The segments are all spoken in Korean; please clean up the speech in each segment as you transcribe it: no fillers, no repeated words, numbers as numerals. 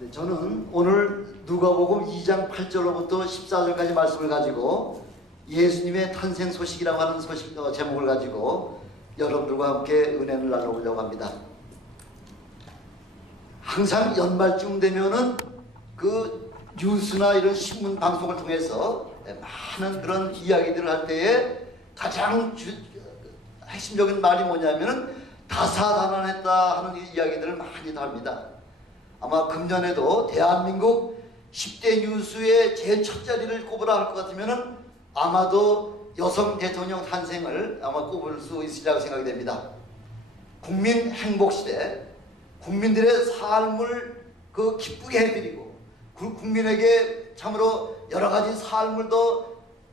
네, 저는 오늘 누가복음 2장 8절로부터 14절까지 말씀을 가지고 예수님의 탄생 소식이라고 하는 제목을 가지고 여러분들과 함께 은혜를 나눠보려고 합니다. 항상 연말쯤 되면은 그 뉴스나 이런 신문 방송을 통해서 많은 그런 이야기들을 할 때에 가장 핵심적인 말이 뭐냐면은 다사다난했다 하는 이야기들을 많이 합니다. 아마 금년에도 대한민국 10대 뉴스의 제일 첫 자리를 꼽으라 할 것 같으면은 아마도 여성 대통령 탄생을 아마 꼽을 수 있으리라고 생각이 됩니다. 국민 행복 시대, 국민들의 삶을 기쁘게 해드리고 국민에게 참으로 여러 가지 삶을 더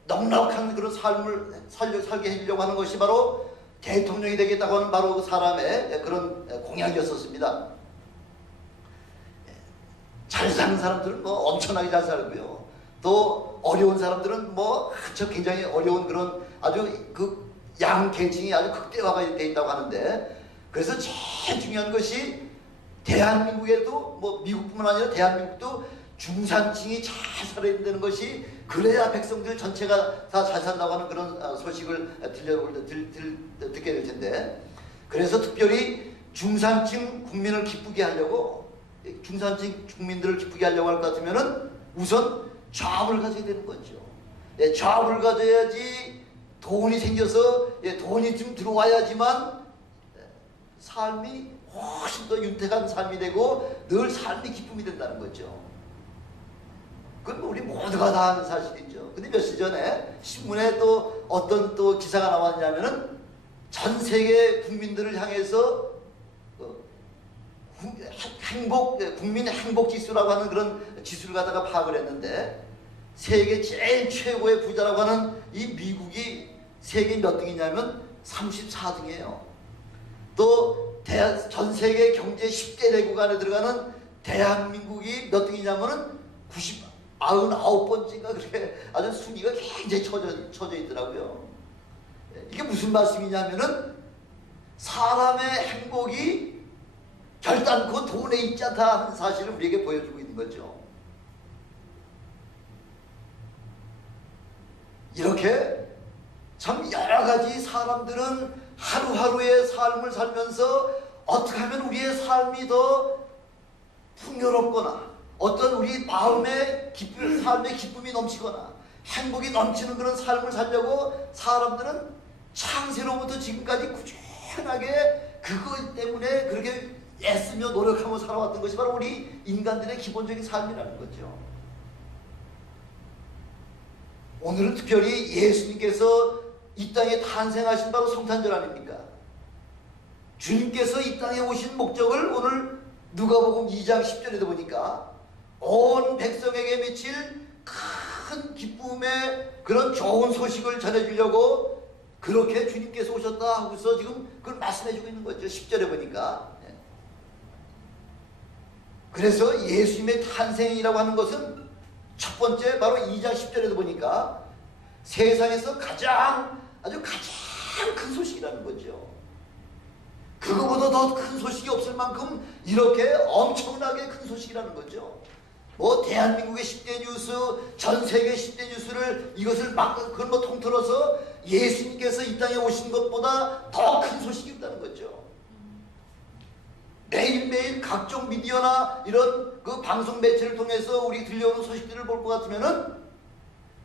넉넉한 그런 삶을 살게 해주려고 하는 것이 바로 대통령이 되겠다고 하는 바로 그 사람의 그런 공약이었었습니다. 잘 사는 사람들은 뭐 엄청나게 잘 살고요. 또 어려운 사람들은 뭐 굉장히 어려운 그런 아주 그 양계층이 아주 극대화가 되어 있다고 하는데, 그래서 제일 중요한 것이 대한민국에도 뭐 미국뿐만 아니라 대한민국도 중산층이 잘 살아야 되는 것이, 그래야 백성들 전체가 다 잘 산다고 하는 그런 소식을 듣게 될 텐데, 그래서 특별히 중산층 국민을 기쁘게 하려고, 중산층 국민들을 기쁘게 하려고 할 것 같으면은 우선 잡을 가져야 되는 거죠. 잡을 가져야지 돈이 생겨서 돈이 좀 들어와야지만 삶이 훨씬 더 윤택한 삶이 되고 늘 삶이 기쁨이 된다는 거죠. 그건 우리 모두가 다 아는 사실이죠. 근데 며칠 전에 신문에 또 어떤 또 기사가 나왔냐면은 전 세계 국민들을 향해서 국민 행복 지수라고 하는 그런 지수를 갖다가 파악을 했는데, 세계 제일 최고의 부자라고 하는 이 미국이 세계 몇 등이냐면 34등이에요. 또 전 세계 경제 10대 대국 안에 들어가는 대한민국이 몇 등이냐면은 99번째인가 그렇게 아주 순위가 굉장히 처져 있더라고요. 이게 무슨 말씀이냐면은 사람의 행복이 결단코 돈에 있지 않다 하는 사실을 우리에게 보여주고 있는 거죠. 이렇게 참 여러 가지 사람들은 하루하루의 삶을 살면서 어떻게 하면 우리의 삶이 더 풍요롭거나 어떤 우리 마음의 삶의 기쁨이 넘치거나 행복이 넘치는 그런 삶을 살려고 사람들은 창세로부터 지금까지 꾸준하게 그것 때문에 그렇게 애쓰며 노력하며 살아왔던 것이 바로 우리 인간들의 기본적인 삶이라는 거죠. 오늘은 특별히 예수님께서 이 땅에 탄생하신 바로 성탄절 아닙니까? 주님께서 이 땅에 오신 목적을 오늘 누가복음 2장 10절에도 보니까 온 백성에게 미칠 큰 기쁨의 그런 좋은 소식을 전해주려고 그렇게 주님께서 오셨다 하고서 지금 그걸 말씀해주고 있는 거죠. 10절에 보니까. 그래서 예수님의 탄생이라고 하는 것은 첫 번째 바로 2장 10절에도 보니까 세상에서 아주 가장 큰 소식이라는 거죠. 그거보다 더 큰 소식이 없을 만큼 이렇게 엄청나게 큰 소식이라는 거죠. 뭐 대한민국의 10대 뉴스, 전 세계 10대 뉴스를 이것을 그걸 뭐 통틀어서 예수님께서 이 땅에 오신 것보다 더 큰 소식이 없다는 거죠. 매일매일 각종 미디어나 이런 그 방송 매체를 통해서 우리 들려오는 소식들을 볼 것 같으면은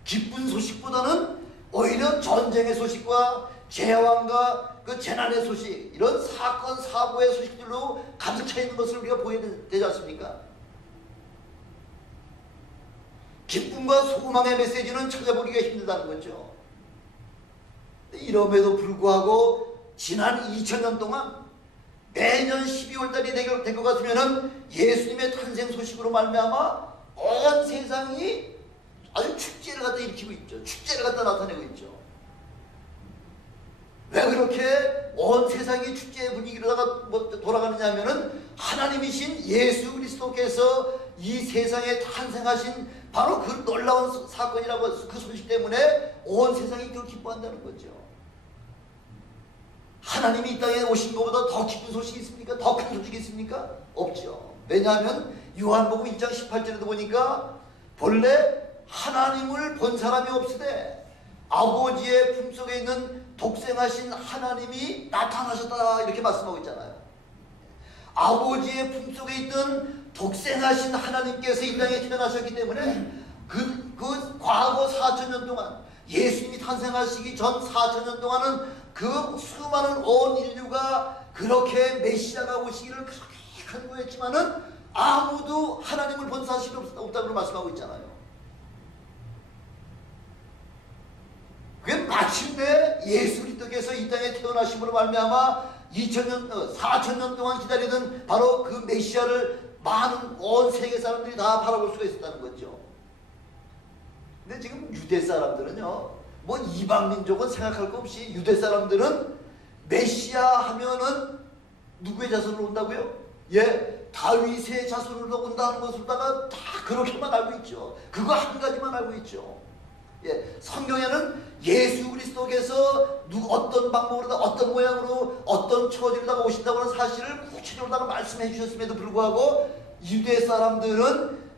기쁜 소식보다는 오히려 전쟁의 소식과 재앙과 그 재난의 소식, 이런 사건 사고의 소식들로 가득 차 있는 것을 우리가 보게 되지 않습니까? 기쁨과 소망의 메시지는 찾아보기가 힘들다는 거죠. 이럼에도 불구하고 지난 2000년 동안 매년 12월달이 된 것 같으면은 예수님의 탄생 소식으로 말미암아 온 세상이 아주 축제를 갖다 일으키고 있죠. 축제를 갖다 나타내고 있죠. 왜 그렇게 온 세상이 축제의 분위기로다가 돌아가느냐 하면은 하나님이신 예수 그리스도께서 이 세상에 탄생하신 바로 그 놀라운 사건이라고 그 소식 때문에 온 세상이 그걸 기뻐한다는 거죠. 하나님이 이 땅에 오신 것보다 더 기쁜 소식이 있습니까? 더 큰 소식이 있습니까? 없죠. 왜냐하면 요한복음 1장 18절에도 보니까 본래 하나님을 본 사람이 없으되 아버지의 품속에 있는 독생하신 하나님이 나타나셨다 이렇게 말씀하고 있잖아요. 아버지의 품속에 있던 독생하신 하나님께서 이 땅에 태어나셨기 때문에 그 과거 4,000년 동안 예수님이 탄생하시기 전 4,000년 동안은 그 수많은 온 인류가 그렇게 메시아가 오시기를 그렇게 간구했지만은 아무도 하나님을 본 사실이 없다고 말씀하고 있잖아요. 그게 마침내 예수 그리스도께서 이 땅에 태어나심으로 말미암아 4,000년 동안 기다리던 바로 그 메시아를 많은 온 세계 사람들이 다 바라볼 수가 있었다는 거죠. 근데 지금 유대 사람들은요, 뭐 이방 민족은 생각할 거 없이 유대 사람들은 메시아 하면은 누구의 자손으로 온다고요? 예, 다윗의 자손으로 온다는 것을다가 다 그렇게만 알고 있죠. 그거 한 가지만 알고 있죠. 예, 성경에는 예수 그리스도께서 어떤 방법으로 어떤 모양으로 어떤 처지로다가 오신다고 하는 사실을 구체적으로 말씀해 주셨음에도 불구하고 유대 사람들은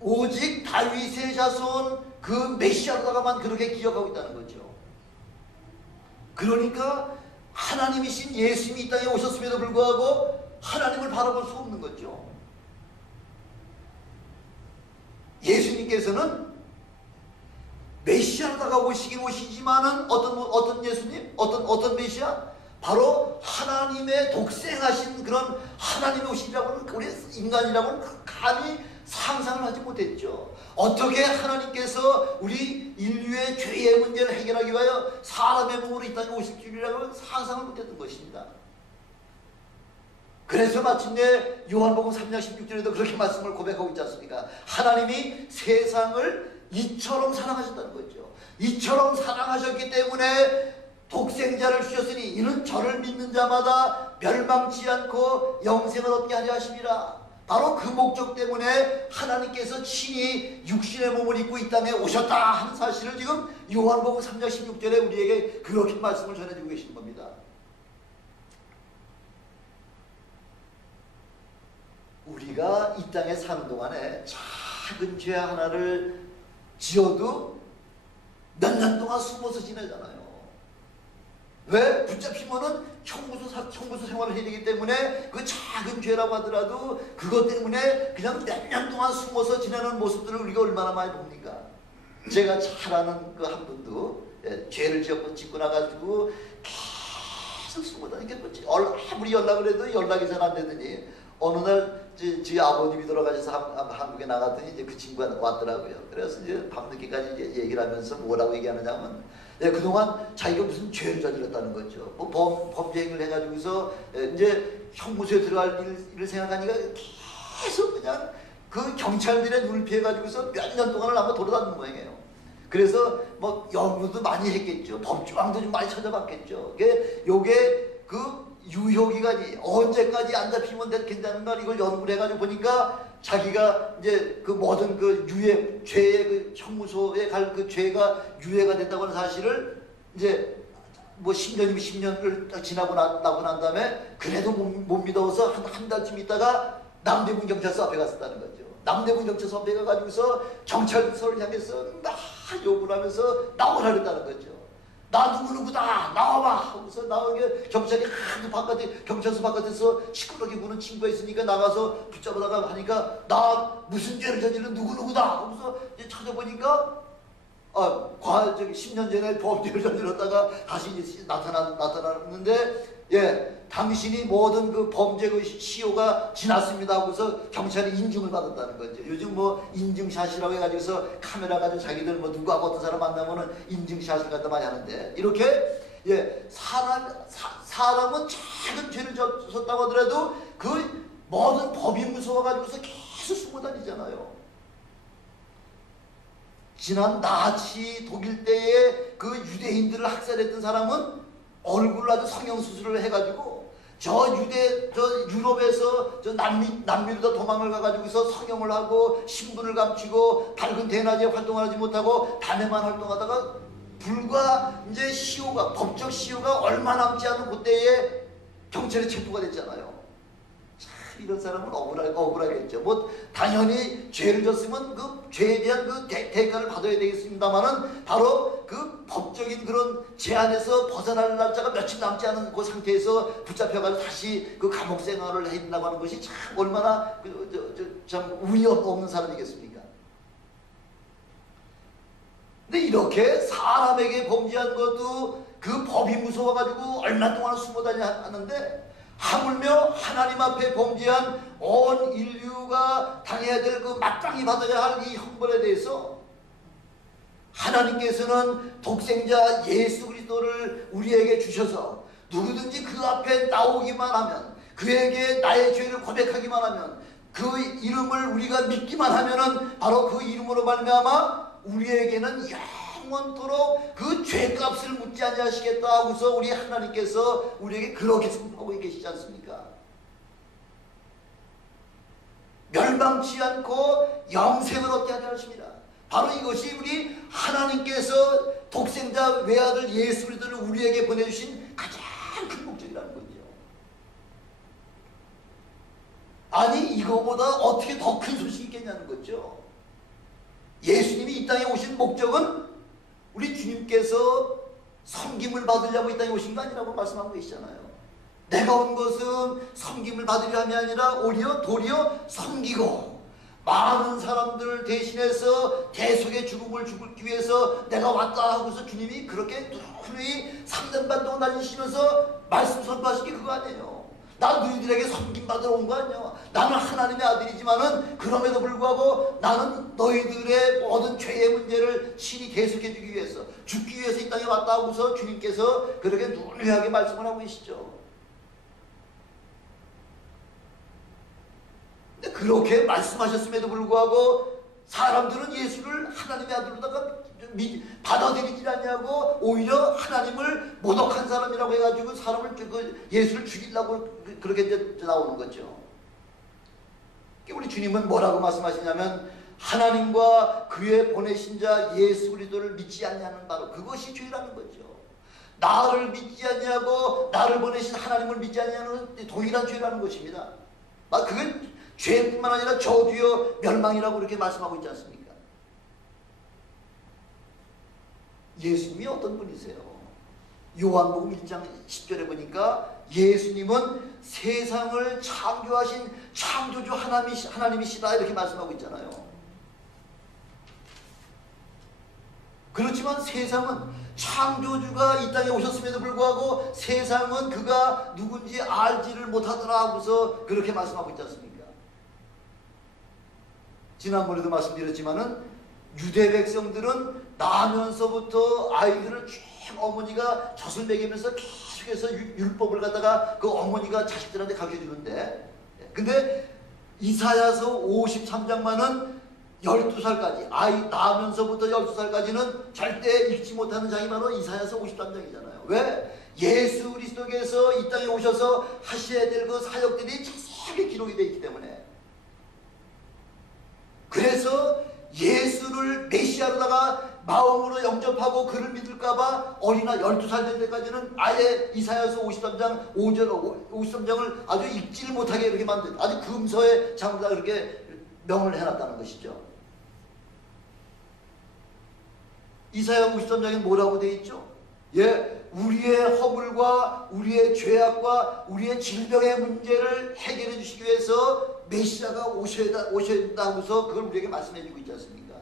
오직 다윗의 자손 그 메시아로다가만 그렇게 기억하고 있다는 거죠. 그러니까 하나님이신 예수님이 이 땅에 오셨음에도 불구하고 하나님을 바라볼 수 없는 거죠. 예수님께서는 메시아로다가 오시긴 오시지만은 어떤 예수님? 어떤 메시아? 바로 하나님의 독생하신 그런 하나님이 오시리라고는 우리 인간이라고는 감히 상상을 하지 못했죠. 어떻게 하나님께서 우리 인류의 죄의 문제를 해결하기 위하여 사람의 몸으로 이 땅에 오실 줄이라고 상상을 못했던 것입니다. 그래서 마침내 요한복음 3장 16절에도 그렇게 말씀을 고백하고 있지 않습니까? 하나님이 세상을 이처럼 사랑하셨다는 거죠. 이처럼 사랑하셨기 때문에 독생자를 주셨으니 이는 저를 믿는 자마다 멸망치 않고 영생을 얻게 하려 하심이라. 바로 그 목적 때문에 하나님께서 친히 육신의 몸을 입고 이 땅에 오셨다 하는 사실을 지금 요한복음 3장 16절에 우리에게 그렇게 말씀을 전해주고 계신 겁니다. 우리가 이 땅에 사는 동안에 작은 죄 하나를 지어도 몇 년 동안 숨어서 지내잖아요. 왜? 붙잡히면은 형무소 생활을 해야 되기 때문에 그 작은 죄라고 하더라도 그것 때문에 그냥 몇 년 동안 숨어서 지내는 모습들을 우리가 얼마나 많이 봅니까? 제가 잘 아는 그 한 분도 죄를 짓고 나가지고 계속 숨어 다니니까 아무리 연락을 해도 연락이 잘 안 되더니 어느 날 제 아버님이 돌아가셔서 한국에 나갔더니 이제 그 친구가 왔더라고요. 그래서 이제 밤늦게까지 이제 얘기를 하면서 뭐라고 얘기하느냐면 그동안 자기가 무슨 죄를 저질렀다는 거죠. 뭐 범죄 행위를 해가지고서 이제 형무소에 들어갈 일을 생각하니까 계속 그냥 그 경찰들의 눈을 피해가지고서 몇 년 동안을 아마 돌아다니는 모양이에요. 그래서 뭐 연구도 많이 했겠죠. 법조항도 좀 많이 찾아봤겠죠. 요게 그 유효기간이 언제까지 안 잡히면 괜찮은가 이걸 연구를 해가지고 보니까 자기가 이제 그 모든 그 죄의 그 형무소에 갈 그 죄가 유예가 됐다고 하는 사실을 이제 뭐 10년이면 10년을 지나고 난 다음에 그래도 못 믿어서 한 달쯤 있다가 남대문 경찰서 앞에 갔었다는 거죠. 남대문 경찰서 앞에 가가지고서 경찰서를 향해서 막 욕을 하면서 나오라 그랬다는 거죠. 나 누구누구다 나와봐 하고서 나오게 경찰이 경찰서 바깥에서 시끄럽게 구는 친구가 있으니까 나가서 붙잡아다가 하니까 나 무슨 죄를 저지른 누구누구다 하고서 이제 찾아보니까 10년 전에 범죄를 저질렀다가 다시 이제 나타났는데 당신이 모든 그 범죄 그 시효가 지났습니다 하고서 경찰이 인증을 받았다는 거죠. 요즘 뭐 인증샷이라고 해가지고서 카메라 가지고 자기들 뭐 누구하고 어떤 사람 만나면은 인증샷을 갖다 많이 하는데 이렇게 사람은 작은 죄를 졌다고 하더라도 그 모든 법이 무서워가지고서 계속 숨어 다니잖아요. 지난 나치 독일 때에 그 유대인들을 학살했던 사람은 얼굴을 아주 성형수술을 해가지고 유럽에서 남미로 도망을 가가지고서 성형을 하고 신분을 감추고 밝은 대낮에 활동을 하지 못하고 밤에만 활동하다가 불과 이제 법적 시효가 얼마 남지 않은 그때에 경찰에 체포가 됐잖아요. 참 이런 사람은 억울하겠죠. 뭐 당연히 죄를 졌으면 그 죄에 대한 그 대가를 받아야 되겠습니다만은 바로 그 법적인 그런 제한에서 벗어날 날짜가 며칠 남지 않은 그 상태에서 붙잡혀가지고 다시 그 감옥 생활을 해야 된다고 하는 것이 참 얼마나 참 운이 없는 사람이겠습니까? 근데 이렇게 사람에게 범죄한 것도 그 법이 무서워가지고 얼마 동안 숨어 다녀야 하는데 하물며 하나님 앞에 범죄한 온 인류가 당해야 될 그 마땅히 받아야 할 이 형벌에 대해서 하나님께서는 독생자 예수 그리스도를 우리에게 주셔서 누구든지 그 앞에 나오기만 하면, 그에게 나의 죄를 고백하기만 하면, 그 이름을 우리가 믿기만 하면은 바로 그 이름으로 말미암아 우리에게는 영원토록 그 죄값을 묻지 아니하시겠다 하고서 우리 하나님께서 우리에게 그렇게 선포하고 계시지 않습니까? 멸망치 않고 영생을 얻게 하려 하십니다. 바로 이것이 우리 하나님께서 독생자 외아들 예수 그리스도를 우리에게 보내주신 가장 큰 목적이라는 거죠. 아니 이거보다 어떻게 더 큰 소식이 있겠냐는 거죠. 예수님이 이 땅에 오신 목적은 우리 주님께서 섬김을 받으려고 이 땅에 오신 거 아니라고 말씀하고 계시잖아요. 내가 온 것은 섬김을 받으려 함이 아니라 도리어 섬기고 많은 사람들 대신해서 대속의 죽음을 죽기 위해서 내가 왔다 하고서 주님이 그렇게 누누이 3년 반 동안 다니시면서 말씀 선포하신 게 그거 아니에요. 나 너희들에게 섬김받으러 온 거 아니야. 나는 하나님의 아들이지만은 그럼에도 불구하고 나는 너희들의 모든 죄의 문제를 친히 계속해 주기 위해서, 죽기 위해서 이 땅에 왔다 하고서 주님께서 그렇게 누누하게 말씀을 하고 계시죠. 근데 그렇게 말씀하셨음에도 불구하고 사람들은 예수를 하나님의 아들로다가 받아들이지 않냐고 오히려 하나님을 모독한 사람이라고 해가지고 사람을 예수를 죽이려고 그렇게 이제 나오는 거죠. 우리 주님은 뭐라고 말씀하시냐면 하나님과 그의 보내신 자 예수 그리스도를 믿지 않냐는 바로 그것이 죄라는 거죠. 나를 믿지 않냐고 나를 보내신 하나님을 믿지 않냐는 동일한 죄라는 것입니다. 그게 죄뿐만 아니라 저주여 멸망이라고 그렇게 말씀하고 있지 않습니까? 예수님이 어떤 분이세요? 요한복음 1장 10절에 보니까 예수님은 세상을 창조하신 창조주 하나님이시다 이렇게 말씀하고 있잖아요. 그렇지만 세상은 창조주가 이 땅에 오셨음에도 불구하고 세상은 그가 누군지 알지를 못하더라 하고서 그렇게 말씀하고 있지 않습니까? 지난번에도 말씀드렸지만은 유대 백성들은 나면서부터 아이들을 쭉 어머니가 젖을 먹이면서 계속해서 율법을 갖다가 그 어머니가 자식들한테 가르쳐 주는데, 근데 이사야서 53장만은 12살까지 아이 나면서부터 12살까지는 절대 읽지 못하는 장이 바로 이사야서 53장이잖아요. 왜? 예수 그리스도께서 이 땅에 오셔서 하셔야 될 그 사역들이 자세하게 기록이 되어 있기 때문에, 그래서 예수를 메시아로다가 마음으로 영접하고 그를 믿을까봐 어린아 12살 될 때까지는 아예 이사야서 53장 5절 53장을 아주 읽지를 못하게 이렇게 만든 아주 금서의 장으로다 그렇게 명을 해놨다는 것이죠. 이사야 53장에 뭐라고 되어 있죠? 우리의 허물과 우리의 죄악과 우리의 질병의 문제를 해결해 주시기 위해서 메시아가 오셔야 된다 하고서 그걸 우리에게 말씀해 주고 있지 않습니까?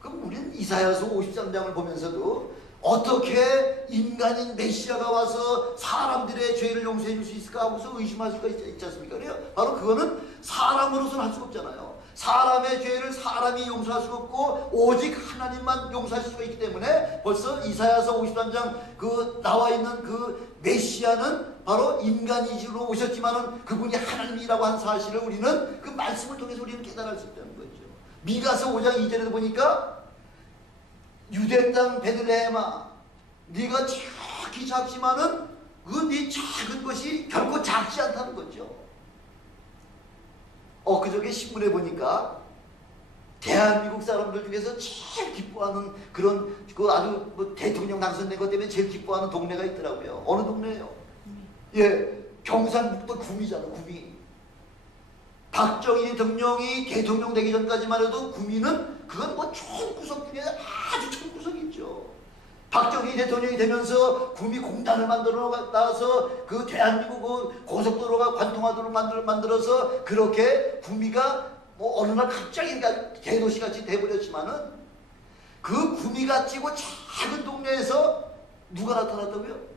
그럼 우리는 이사야서 53장을 보면서도 어떻게 인간인 메시아가 와서 사람들의 죄를 용서해 줄 수 있을까 하고서 의심할 수가 있지 않습니까? 그래요. 바로 그거는 사람으로서는 할 수가 없잖아요. 사람의 죄를 사람이 용서할 수가 없고 오직 하나님만 용서하실 수가 있기 때문에 벌써 이사야서 53장 그 나와 있는 그 메시아는 바로 인간이시로 오셨지만은 그분이 하나님이라고 한 사실을 우리는 그 말씀을 통해서 우리는 깨달을 수 있다는 거죠. 미가서 5장 2절에도 보니까 유대 땅 베들레헴아 네가 작기 작지만은 그 네 작은 것이 결코 작지 않다는 거죠. 그저께 신문에 보니까 대한민국 사람들 중에서 제일 기뻐하는 그런 그 아주 뭐 대통령 당선된 것 때문에 제일 기뻐하는 동네가 있더라고요. 어느 동네예요? 예, 경상북도 구미잖아. 구미. 박정희 대통령이 대통령 되기 전까지만 해도 구미는 그건 뭐 촌구석 중에 아주 촌구석이 있죠. 박정희 대통령이 되면서 구미 공단을 만들어 놔서 그 대한민국 그 고속도로가 관통하도록 만들어서 그렇게 구미가 뭐 어느 날 갑자기 대도시같이 돼버렸지만은 그 구미같이 고 작은 동네에서 누가 나타났다고요?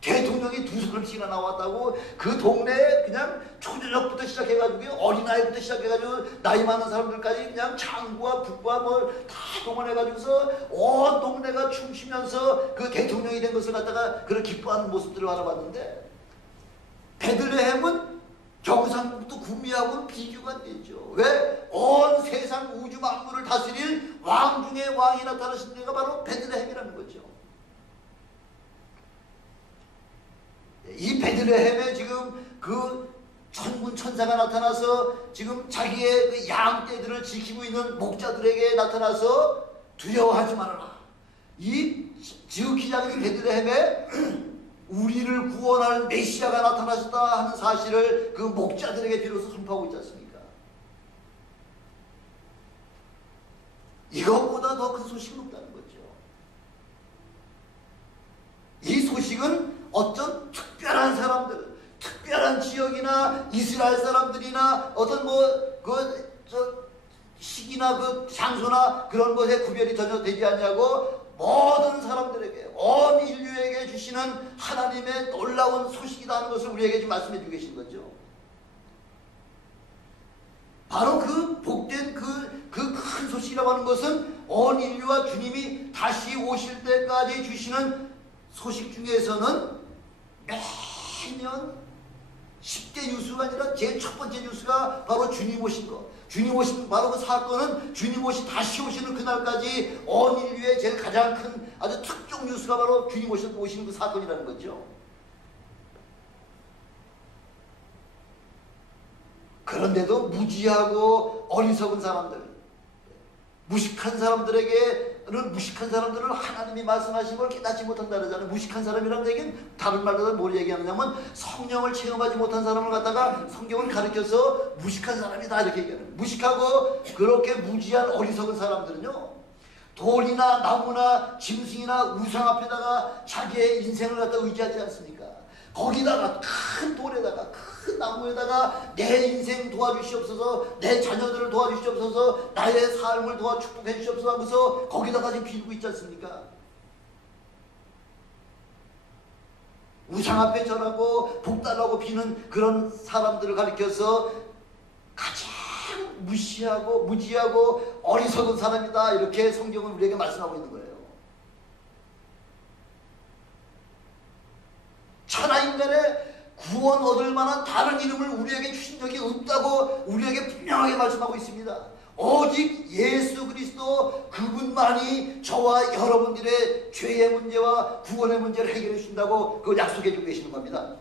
대통령이 2사람씩이나 나왔다고. 그 동네에 그냥 초저녁부터 시작해가지고 어린아이부터 시작해가지고 나이 많은 사람들까지 그냥 장구와 북과 뭘 다 동원해가지고서 온 동네가 춤추면서 그 대통령이 된 것을 갖다가 그런 기뻐하는 모습들을 알아봤는데, 베들레헴은 경상북도 구미하고는 비교가 안 되죠. 왜? 온 세상 우주 만물을 다스릴 왕 중에 왕이 나타나신 데가 바로 베들레헴이라는 거죠. 이 베들레헴에 지금 그 천군 천사가 나타나서 지금 자기의 그 양떼들을 지키고 있는 목자들에게 나타나서 두려워하지 말아라. 이 지극히 작은 베들레헴에 우리를 구원할 메시아가 나타나셨다 하는 사실을 그 목자들에게 비로소 선포하고 있지 않습니까? 이것보다 더 큰 소식은 없다는 거죠. 이 소식은 어떤 특별한 사람들, 특별한 지역이나 이스라엘 사람들이나 어떤 시기나 그 장소나 그런 것에 구별이 전혀 되지 않냐고 모든 사람들에게, 온 인류에게 주시는 하나님의 놀라운 소식이다 하는 것을 우리에게 지금 말씀해 주고 계신 거죠. 바로 그 복된 그 큰 소식이라고 하는 것은 온 인류와 주님이 다시 오실 때까지 주시는 소식 중에서는 매년 10대 뉴스가 아니라 제일 첫 번째 뉴스가 바로 주님 오신 것. 주님 오신 바로 그 사건은 주님 오시 다시 오시는 그날까지 온 인류의 제일 가장 큰 아주 특종 뉴스가 바로 주님 오시는 그 사건이라는 거죠. 그런데도 무지하고 어리석은 사람들, 무식한 사람들은 하나님이 말씀하신 걸 깨닫지 못한다 그러잖아요. 무식한 사람이라는 얘기는 다른 말로 뭘 얘기하느냐면 성령을 체험하지 못한 사람을 갖다가 성경을 가르쳐서 무식한 사람이다 이렇게 얘기하는. 무식하고 그렇게 무지한 어리석은 사람들은요, 돌이나 나무나 짐승이나 우상 앞에다가 자기의 인생을 갖다 의지하지 않습니까? 거기다가 큰 돌에다가 큰 나무에다가 내 인생 도와주시옵소서, 내 자녀들을 도와주시옵소서, 나의 삶을 축복해 주시옵소서 하면서 거기다가 지금 빌고 있지 않습니까? 우상 앞에 절하고 복달라고 비는 그런 사람들을 가리켜서 가장 무시하고 무지하고 어리석은 사람이다 이렇게 성경은 우리에게 말씀하고 있는 거예요. 천하인간의 구원 얻을 만한 다른 이름을 우리에게 주신 적이 없다고 우리에게 분명하게 말씀하고 있습니다. 오직 예수 그리스도 그분만이 저와 여러분들의 죄의 문제와 구원의 문제를 해결해 주신다고 그걸 약속해 주고 계시는 겁니다.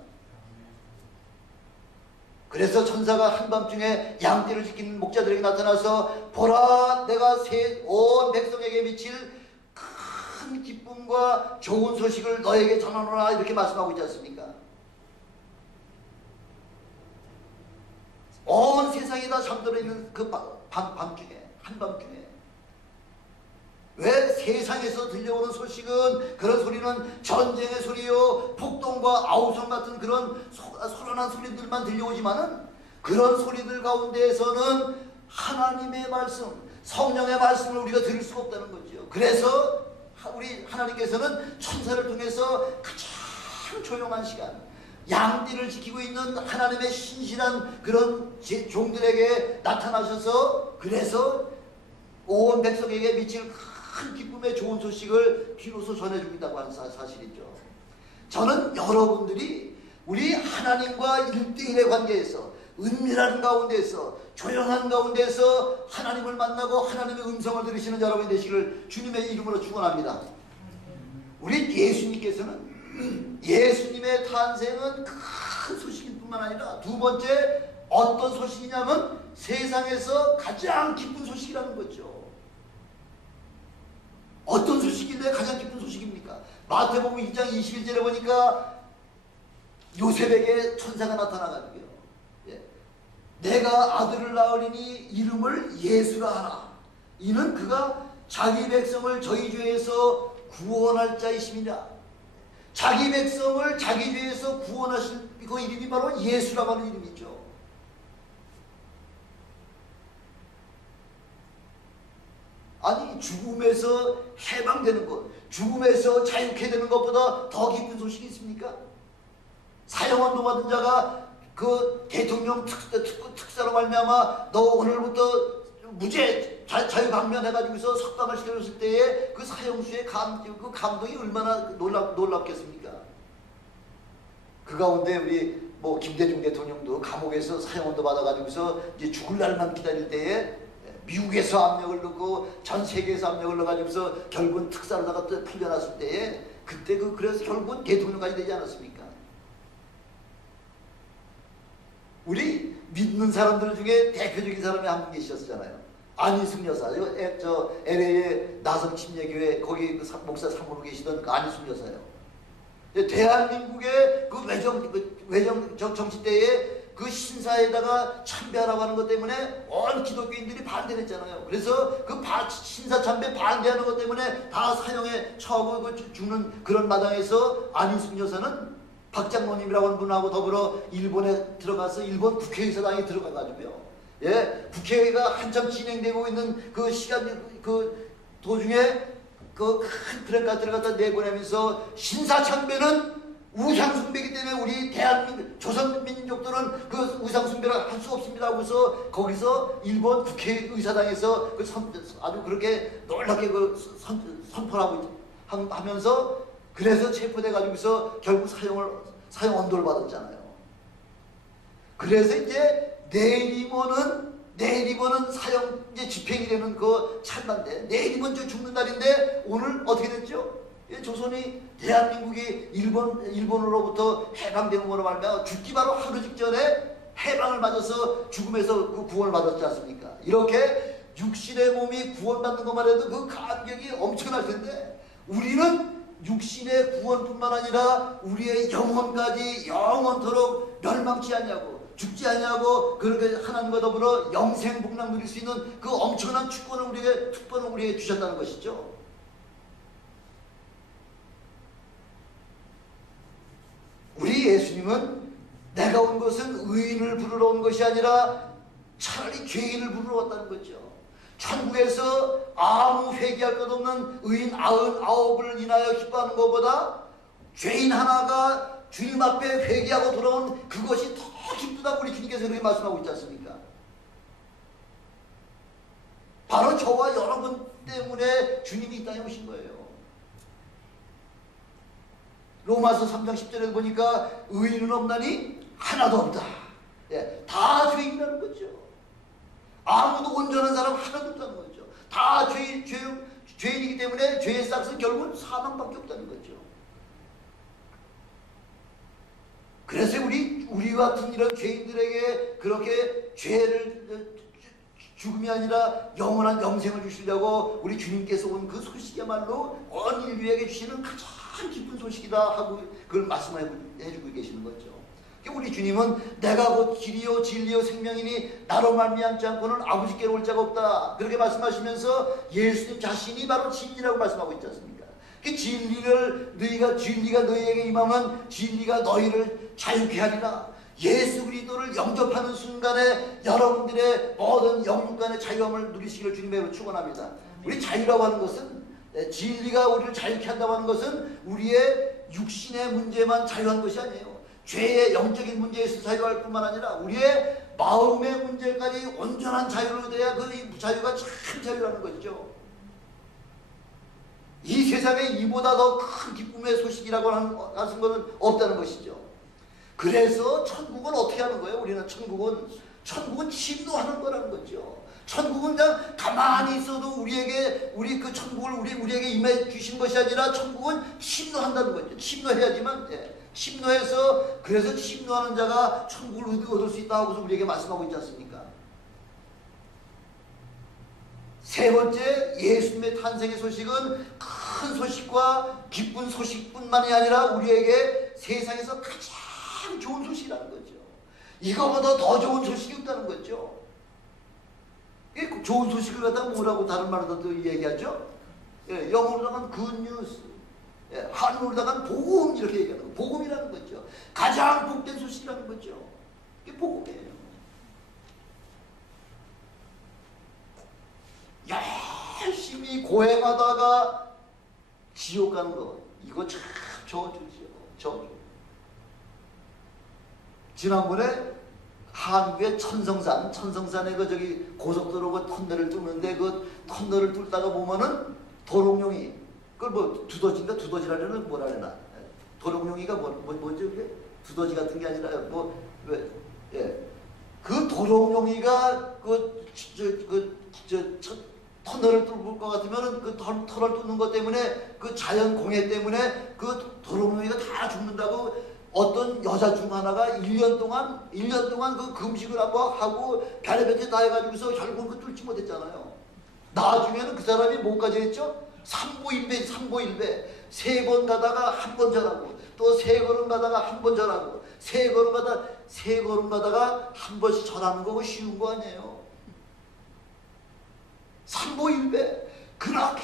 그래서 천사가 한밤중에 양떼를 지키는 목자들에게 나타나서 보라, 내가 온 백성에게 미칠 큰 기쁨과 좋은 소식을 너에게 전하노라 이렇게 말씀하고 있지 않습니까? 온 세상이 다 잠들어 있는 그 밤중에, 한밤중에 왜 세상에서 들려오는 소식은 그런 소리는 전쟁의 소리요, 폭동과 아우성 같은 그런 소란한 소리들만 들려오지만은 그런 소리들 가운데에서는 하나님의 말씀, 성령의 말씀을 우리가 들을 수가 없다는 거죠. 그래서 우리 하나님께서는 천사를 통해서 가장 조용한 시간, 양떼를 지키고 있는 하나님의 신실한 그런 종들에게 나타나셔서 그래서 온 백성에게 미칠 큰 기쁨의 좋은 소식을 비로소 전해주고 있다고 하는 사실이죠. 저는 여러분들이 우리 하나님과 1대1의 관계에서 은밀한 가운데에서 조용한 가운데에서 하나님을 만나고 하나님의 음성을 들으시는 여러분이 되시기를 주님의 이름으로 축원합니다. 우리 예수님께서는 예수님의 탄생은 큰 소식일 뿐만 아니라 두 번째 어떤 소식이냐면 세상에서 가장 기쁜 소식이라는 거죠. 어떤 소식인데 가장 기쁜 소식입니까? 마태복음 1장 21절에 보니까 요셉에게 천사가 나타나가지고요. 예. 내가 아들을 낳으리니 이름을 예수라 하라. 이는 그가 자기 백성을 저희 죄에서 구원할 자이심이라. 자기 백성을 자기 죄에서 구원하실 그 이름이 바로 예수라고 하는 이름이죠. 아니, 죽음에서 해방되는 것, 죽음에서 자유케 되는 것보다 더 기쁜 소식이 있습니까? 사형언도 받은 자가 그 대통령 특사로 말미암아 너 오늘부터 무죄 자유 방면해가지고서 석방을 시켜줬을 때에 그 사형수의 그 감동이 얼마나 놀랍겠습니까? 그 가운데 우리 뭐 김대중 대통령도 감옥에서 사형언도 받아가지고서 이제 죽을 날만 기다릴 때에 미국에서 압력을 넣고 전 세계에서 압력을 넣어가지고서 결국은 특사로다가 또 풀려났을 때에 그때 그래서 결국은 대통령까지 되지 않았습니까? 우리 믿는 사람들 중에 대표적인 사람이 한 분 계셨잖아요. 안희숙 여사. 저 LA의 나성 침례교회 거기 그 목사 사모로 계시던 그 안희숙 여사요. 대한민국의 그 외정 정치 때에 그 신사에다가 참배하라고 하는 것 때문에 온 기독교인들이 반대를 했잖아요. 그래서 그 신사 참배 반대하는 것 때문에 다 사형에 처하고 죽는 그런 마당에서 안희숙 여사는 박장로님이라고 하는 분하고 더불어 일본에 들어가서 일본 국회의사당에 들어가가지고요. 예, 국회가 한참 진행되고 있는 그 시간, 그 도중에 그 큰 플래카드 들어갔다 내보내면서 신사참배는 우상숭배이기 때문에 우리 대한민국, 조선민족들은 그 우상숭배를 할 수 없습니다 하고서 거기서 일본 국회의사당에서 아주 그렇게 놀랍게 선포를 하면서 그래서 체포돼가지고서 결국 사형 언도를 받았잖아요. 그래서 이제 내일이면은 사형 이제 집행이 되는 그 찰나인데 내일이면 죽는 날인데 오늘 어떻게 됐죠? 조선이 대한민국이 일본으로부터 해방되는 거로 말미암아 죽기 바로 하루 직전에 해방을 맞아서 죽음에서 그 구원을 받았지 않습니까? 이렇게 육신의 몸이 구원받는 것만 해도 그 감격이 엄청날 텐데 우리는 육신의 구원뿐만 아니라 우리의 영혼까지 영원토록 멸망치 않냐고 죽지 않냐고 그렇게 하나님과 더불어 영생 복락 누릴 수 있는 그 엄청난 특권을 우리에게 주셨다는 것이죠. 우리 예수님은 내가 온 것은 의인을 부르러 온 것이 아니라 차라리 죄인을 부르러 왔다는 거죠. 천국에서 아무 회개할 것 없는 의인 99을 인하여 기뻐하는 것보다 죄인 하나가 주님 앞에 회개하고 돌아온 그것이 더 기쁘다고 우리 주님께서 그렇게 말씀하고 있지 않습니까? 바로 저와 여러분 때문에 주님이 이 땅에 오신 거예요. 로마서 3장 10절에 보니까 의인은 없나니 하나도 없다. 예, 다 죄인이라는 거죠. 아무도 온전한 사람 하나도 없다는 거죠. 다 죄인이기 때문에 죄의 싹은 결국은 사망밖에 없다는 거죠. 그래서 우리 같은 이런 죄인들에게 그렇게 죽음이 아니라 영원한 영생을 주시려고 우리 주님께서 온 그 소식이야말로 온 인류에게 주시는 가장 기쁜 소식이다 하고 그걸 말씀해주고 계시는 거죠. 우리 주님은 내가 곧 길이요 진리요 생명이니 나로 말미암지 않고는 아버지께로 올 자가 없다 그렇게 말씀하시면서 예수님 자신이 바로 진리라고 말씀하고 있지 않습니까? 그 진리가 너희에게 임하면 진리가 너희를 자유케 하리라. 예수 그리스도를 영접하는 순간에 여러분들의 모든 영육간의 자유함을 누리시기를 주님으로 축원합니다. 우리 자유라고 하는 것은 진리가 우리를 자유케 한다고 하는 것은 우리의 육신의 문제만 자유한 것이 아니에요. 죄의 영적인 문제에서 자유할 뿐만 아니라 우리의 마음의 문제까지 온전한 자유로 돼야 그 자유가 참 자유라는 것이죠. 이 세상에 이보다 더 큰 기쁨의 소식이라고 하는 것은 없다는 것이죠. 그래서 천국은 어떻게 하는 거예요? 우리는 천국은 침노하는 거라는 거죠. 천국은 그냥 가만히 있어도 우리 그 천국을 우리에게 임해 주신 것이 아니라 천국은 침노한다는 거죠. 침노해야지만 침노해서 그래서 침노하는 자가 천국을 얻을 수 있다 하고서 우리에게 말씀하고 있지 않습니까? 세 번째, 예수님의 탄생의 소식은 큰 소식과 기쁜 소식뿐만이 아니라 우리에게 세상에서 가장 좋은 소식이라는 거죠. 이거보다 더 좋은 소식이 없다는 거죠. 좋은 소식을 갖다가 뭐라고 다른 말로 또 얘기하죠? 예, 영어로다가는 good news, 예, 한국어로다가는 복음 이렇게 얘기하는 거. 복음이라는 거죠. 가장 복된 소식이라는 거죠. 이게 복음이에요. 열심히 고행하다가 지옥 가는 거, 이거 참 저주죠. 저주. 지난번에 한국의 천성산에 그 저기 고속도로 그 터널을 뚫는데 그 터널을 뚫다가 보면은 도롱뇽이, 그걸 뭐 두더지라려나 뭐라 그러나, 도롱뇽이가 뭐지 그게? 두더지 같은 게 아니라 그 도롱뇽이가 터널을 뚫을 것 같으면은 그 터널 뚫는 것 때문에 그 자연 공해 때문에 그 도롱뇽이가 다 죽는다고 어떤 여자 중 하나가 1년 동안 그 금식을 한번 하고 별의별 다 해가지고서 결국은 그 뚫지 못했잖아요. 나중에는 그 사람이 뭐까지 했죠? 삼보일배. 3번 가다가 한 번 전하고, 또 3걸음 가다가 한 번 전하고, 3걸음 가다가 한 번씩 전하는 거고 쉬운 거 아니에요. 삼보일배. 그렇게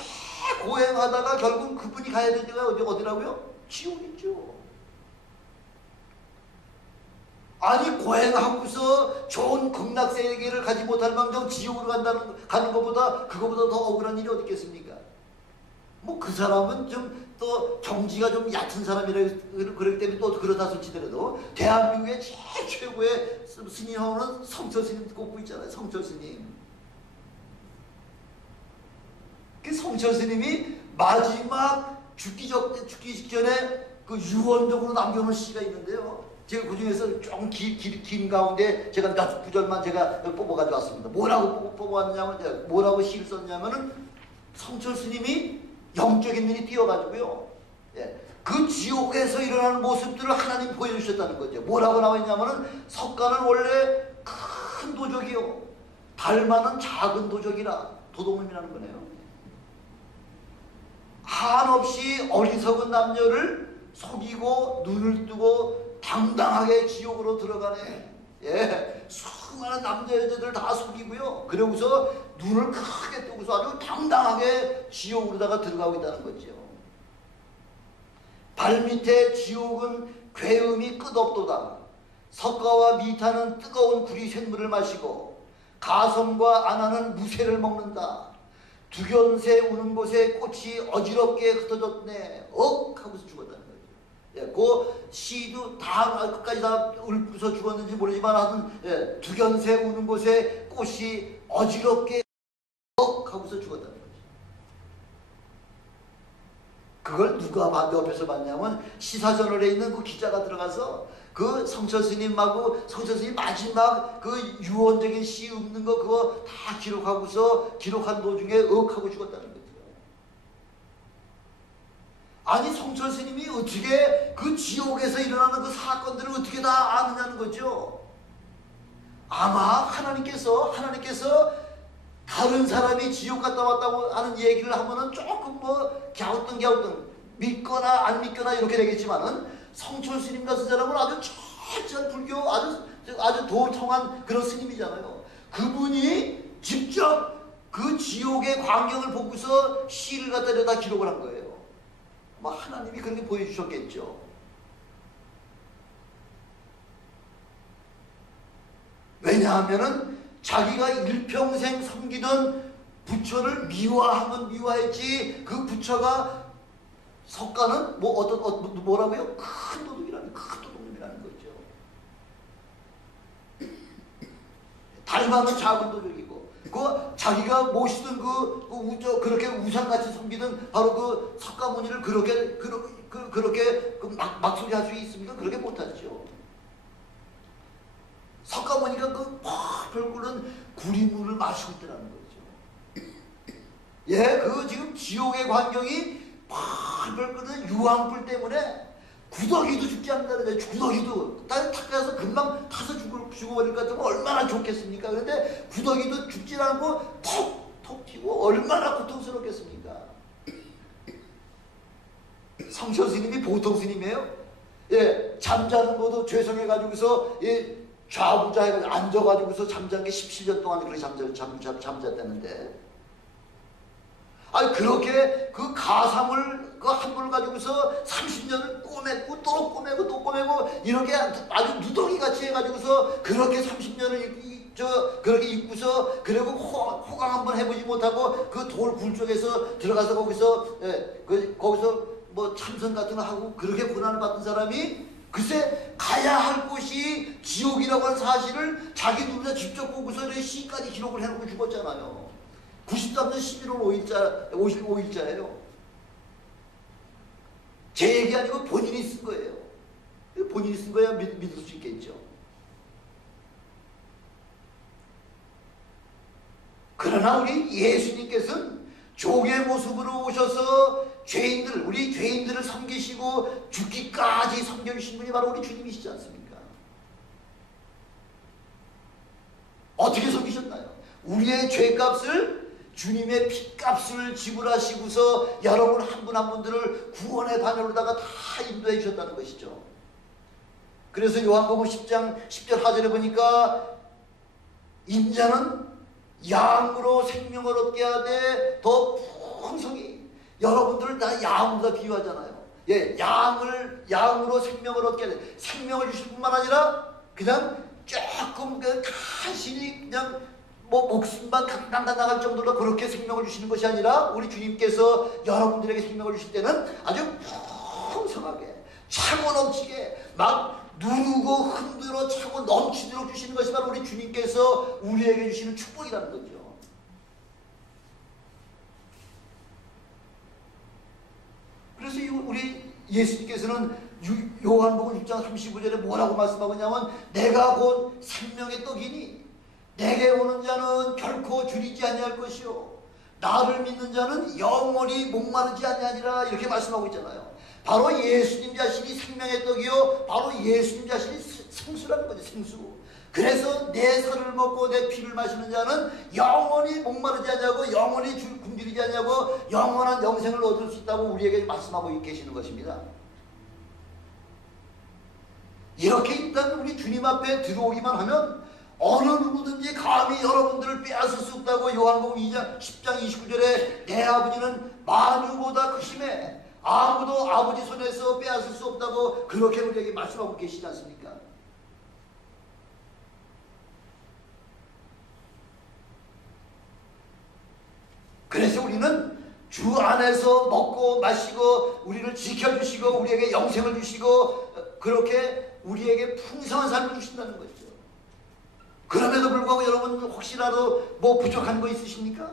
고행하다가 결국 그분이 가야 될 때가 어디라고요? 지옥이죠. 아니, 고행하고서 좋은 극락세계를 가지 못할 망정 지옥으로 가는 것보다 그거보다 더 억울한 일이 어디 있겠습니까? 뭐 그 사람은 좀 또 경지가 좀 얕은 사람이라 그렇기 때문에 또 그러다 솔치더라도 대한민국의 제일 최고의 스님하고는 성철스님 꼽고 있잖아요. 성철스님. 그 성철스님이 마지막 죽기 직전에 그 유언적으로 남겨놓은 시가 있는데요. 제가 그 중에서 좀 긴 가운데 제가 몇 구절만 제가 뽑아가지고 왔습니다. 뭐라고 뽑아왔냐면, 뭐라고 시를 썼냐면은 성철스님이 영적인 눈이 띄어가지고요. 예, 그 지옥에서 일어나는 모습들을 하나님 보여주셨다는 거죠. 뭐라고 나와 있냐면은 석가는 원래 큰 도적이요, 달마는 작은 도적이라 도둑놈이라는 거네요. 한없이 어리석은 남녀를 속이고 눈을 뜨고 당당하게 지옥으로 들어가네. 예, 수많은 남자 여자들 다 속이고요. 그러고서 눈을 크게 뜨고서 아주 당당하게 지옥으로다가 들어가고 있다는 거죠. 발밑에 지옥은 괴음이 끝없도다. 석가와 미타는 뜨거운 구리 쇳물을 마시고 가성과 아나는 무쇠를 먹는다. 두견새 우는 곳에 꽃이 어지럽게 흩어졌네. 하고서 죽었다는 거죠. 예, 그 시도 다 끝까지 다 읊어서 죽었는지 모르지만 하여튼, 예, 두견새 우는 곳에 꽃이 어지럽게 하고서 죽었다는 거죠. 그걸 누가 옆에서 봤냐면 시사저널에 있는 그 기자가 들어가서 그 성철스님하고 성철스님 마지막 그 유언적인 시 읊는 거 그거 다 기록한 도중에 하고 죽었다는 거죠. 아니, 성철스님이 어떻게 그 지옥에서 일어나는 그 사건들을 어떻게 다 아느냐는 거죠. 아마 하나님께서 다른 사람이 지옥 갔다 왔다고 하는 얘기를 하면은 조금 뭐 갸우뚱 믿거나 안 믿거나 이렇게 되겠지만은 성철스님 같은 사람은 아주 철저한 불교 아주 도통한 그런 스님이잖아요. 그분이 직접 그 지옥의 광경을 보고서 시를 갖다 기록을 한 거예요. 하나님이 그렇게 보여주셨겠죠. 왜냐하면은 자기가 일평생 섬기던 부처를 미화하면 미화했지, 그 부처가 석가는 뭐라고요? 큰 도둑이라는 거죠. 달마는 작은 도둑이고, 그 자기가 모시던 그렇게 우상같이 섬기던 바로 그 석가모니를 그렇게 막소리할 수 있습니까? 그렇게 못하죠. 석가모니가 그 펄펄 끓는 구리물을 마시고 있더라는 거죠. 예, 그 지금 지옥의 광경이 펄펄 끓는 유황불 때문에 구더기도 죽지 않는다는 거예요. 구더기도 탁 가서 금방 타서 죽어버릴 것 같으면 얼마나 좋겠습니까? 그런데 구더기도 죽지 않고 톡 튀고 얼마나 고통스럽겠습니까? 성철 스님이 보통 스님이에요? 예, 잠자는 것도 죄송해가지고서 예, 좌부자 해가지고 앉아가지고서 잠잔 게 17년 동안 그렇게 잠잤다는데, 아니 그렇게 그 가삼을 그 한물 가지고서 30년을 꼬매고 또 꼬매고 또 꼬매고 이렇게 아주 누더기 같이 해가지고서 그렇게 30년을 그렇게 입고서 그리고 호강 한번 해보지 못하고 그 돌 굴 쪽에서 들어가서 거기서 거기서 뭐 참선 같은 거 하고 그렇게 고난을 받은 사람이 글쎄 가야 할 곳이 지옥이라고 하는 사실을 자기 눈으로 직접 보고서 시까지 기록을 해놓고 죽었잖아요. 93년 11월 5일자예요. 제 얘기 아니고 본인이 쓴 거예요. 본인이 쓴 거야 믿을 수 있겠죠. 그러나 우리 예수님께서는 종의 모습으로 오셔서 우리 죄인들을 섬기시고 죽기까지 섬겨주신 분이 바로 우리 주님이시지 않습니까? 어떻게 섬기셨나요? 우리의 죄값을, 주님의 피값을 지불하시고서 여러분 한 분 한 분들을 구원의 반열로다가 다 인도해 주셨다는 것이죠. 그래서 요한복음 10장 10절 하절에 보니까 인자는 양으로 생명을 얻게 하되 더 풍성히, 여러분들을 다 양으로 다 비유하잖아요. 예, 양으로 생명을 얻게 하되, 생명을 주실 뿐만 아니라 그냥 조금 간신히 그냥 뭐 목숨만 당당 나갈 정도로 그렇게 생명을 주시는 것이 아니라 우리 주님께서 여러분들에게 생명을 주실 때는 아주 풍성하게 차고 넘치게 막 누르고 흔들어 차고 넘치도록 주시는 것이 바로 우리 주님께서 우리에게 주시는 축복이라는 거죠. 그래서 우리 예수님께서는 요한복음 6장 35절에 뭐라고 말씀하고 있냐면, 내가 곧 생명의 떡이니 내게 오는 자는 결코 줄이지 아니할 것이요 나를 믿는 자는 영원히 목마르지 아니하니라, 이렇게 말씀하고 있잖아요. 바로 예수님 자신이 생명의 떡이요 바로 예수님 자신이 생수라는 거죠. 생수. 그래서 내 살을 먹고 내 피를 마시는 자는 영원히 목마르지 아니하고 영원히 굶주리지 아니하고 영원한 영생을 얻을 수 있다고 우리에게 말씀하고 계시는 것입니다. 이렇게 일단 우리 주님 앞에 들어오기만 하면 어느 누구든지 감히 여러분들을 빼앗을 수 없다고 요한복음 2장 10장 29절에 내 아버지는 만유보다 크심에 아무도 아버지 손에서 빼앗을 수 없다고 그렇게 우리에게 말씀하고 계시지 않습니까? 그래서 우리는 주 안에서 먹고 마시고 우리를 지켜주시고 우리에게 영생을 주시고 그렇게 우리에게 풍성한 삶을 주신다는 거죠. 그럼에도 불구하고 여러분 혹시라도 뭐 부족한 거 있으십니까?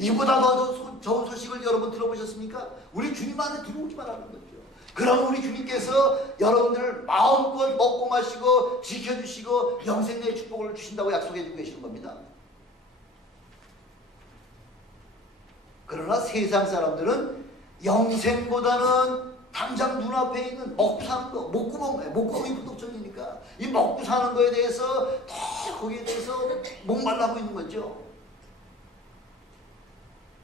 이보다 더 좋은 소식을 여러분 들어보셨습니까? 우리 주님 안에 들어오기만 하는 거죠. 그럼 우리 주님께서 여러분들을 마음껏 먹고 마시고 지켜주시고 영생의 축복을 주신다고 약속해주고 계시는 겁니다. 그러나 세상 사람들은 영생보다는 당장 눈앞에 있는 먹고 사는 거, 목구멍이 부족전이니까 이 먹고 사는 거에 대해서 더 거기에 대해서 목말라고 있는 거죠.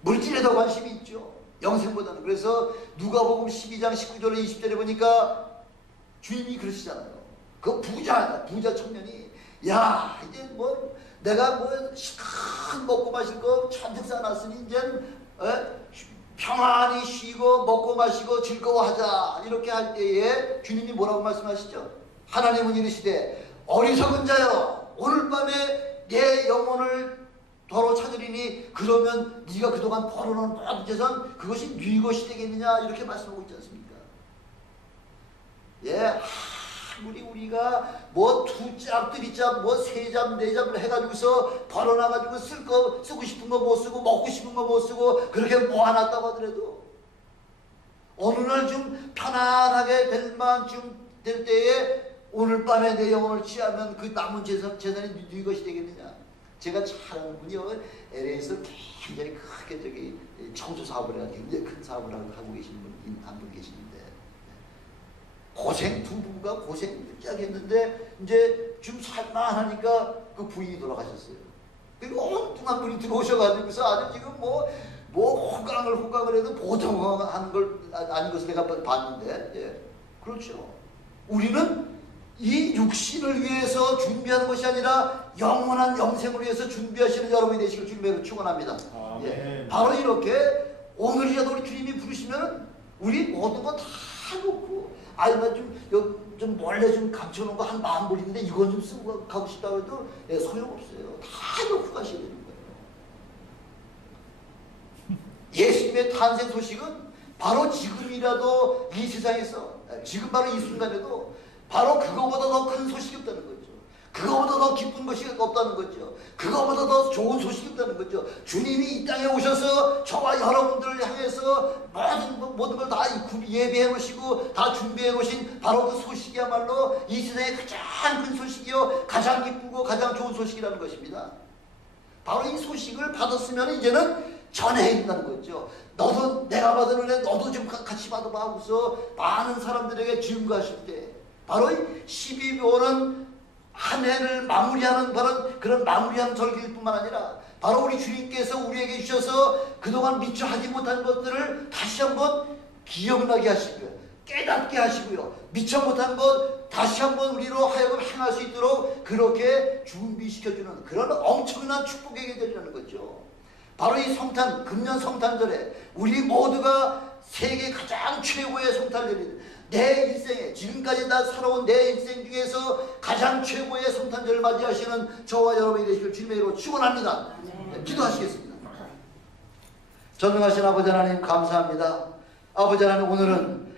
물질에 더 관심이 있죠. 영생보다는. 그래서 누가복음 12장 19절에 20절에 보니까 주님이 그러시잖아요. 그 부자 청년이 야 이제 뭐 내가 뭐 시큰 먹고 마실 거 잔뜩 사놨으니 이제 평안히 쉬고 먹고 마시고 즐거워하자 이렇게 할 때에 주님이 뭐라고 말씀하시죠? 하나님은 이르시되 어리석은 자여 오늘 밤에 내 영혼을 도로 찾으리니 그러면 네가 그동안 벌어놓은 모든 재산 그것이 네 것이 되겠느냐 이렇게 말씀하고 있지 않습니까? 예, 아무리 우리가 뭐 두 짭, 뜨리짭, 뭐 세 잡, 네 잡을 해가지고서 벌어놔가지고 쓰고 싶은 거 못 쓰고 먹고 싶은 거 못 쓰고 그렇게 모아놨다고 하더라도 어느 날 좀 편안하게 될 만쯤 될 때에 오늘 밤에 내 영혼을 취하면 그 남은 재산이 네 것이 되겠느냐. 제가 잘 아는 분이요, LA에서 굉장히 크게 저기 청소 사업을 해가지고 굉장히 큰 사업을 하고 계신 분, 한 분 계시는데 고생, 두 부부가 고생 무지하게 했는데 이제 좀 살만하니까 그 부인이 돌아가셨어요. 그리고 엉뚱한 분이 들어오셔가지고서 아주 지금 뭐 호강을 해도 보통 하는 걸 아닌 것을 내가 봤는데, 예. 그렇죠. 우리는 이 육신을 위해서 준비하는 것이 아니라 영원한 영생을 위해서 준비하시는 여러분이 되시길 주님으로 축원합니다. 예. 바로 이렇게 오늘이라도 우리 주님이 부르시면 우리 모든 거 다 놓고, 아니면 좀 몰래 좀 감춰놓은 거 한 10,000불 있는데 이건 좀 쓰고 가고 싶다고 해도 예, 소용없어요. 다 놓고 가셔야 되는 거예요. 예수님의 탄생 소식은 바로 지금이라도 이 세상에서, 지금 바로 이 순간에도 바로 그거보다 더 큰 소식이 없다는 거죠. 그거보다 더 기쁜 것이 없다는 거죠. 그거보다 더 좋은 소식이 없다는 거죠. 주님이 이 땅에 오셔서 저와 여러분들을 향해서 모든 걸 다 예비해 놓으시고 다 준비해 놓으신 바로 그 소식이야말로 이 세상의 가장 큰 소식이요, 가장 기쁘고 가장 좋은 소식이라는 것입니다. 바로 이 소식을 받았으면 이제는 전해야 된다는 거죠. 너도, 내가 받은 은혜 너도 좀 같이 받아봐 하고서 많은 사람들에게 증거하실 때, 바로 이 12월은 한 해를 마무리하는 그런 마무리하는 절기일 뿐만 아니라 바로 우리 주님께서 우리에게 주셔서 그동안 미처 하지 못한 것들을 다시 한번 기억나게 하시고요, 깨닫게 하시고요, 미처 못한 것 다시 한번 우리로 하여금 행할 수 있도록 그렇게 준비시켜주는 그런 엄청난 축복의 계절이라는 거죠. 바로 이 성탄, 금년 성탄절에 우리 모두가 세계 가장 최고의 성탄절이, 내 인생에 지금까지 나 살아온 내 인생 중에서 가장 최고의 성탄절을 맞이하시는 저와 여러분이 되시길 주님의 이름으로 축원합니다. 네, 기도하시겠습니다. 전능하신 아버지 하나님 감사합니다. 아버지 하나님, 오늘은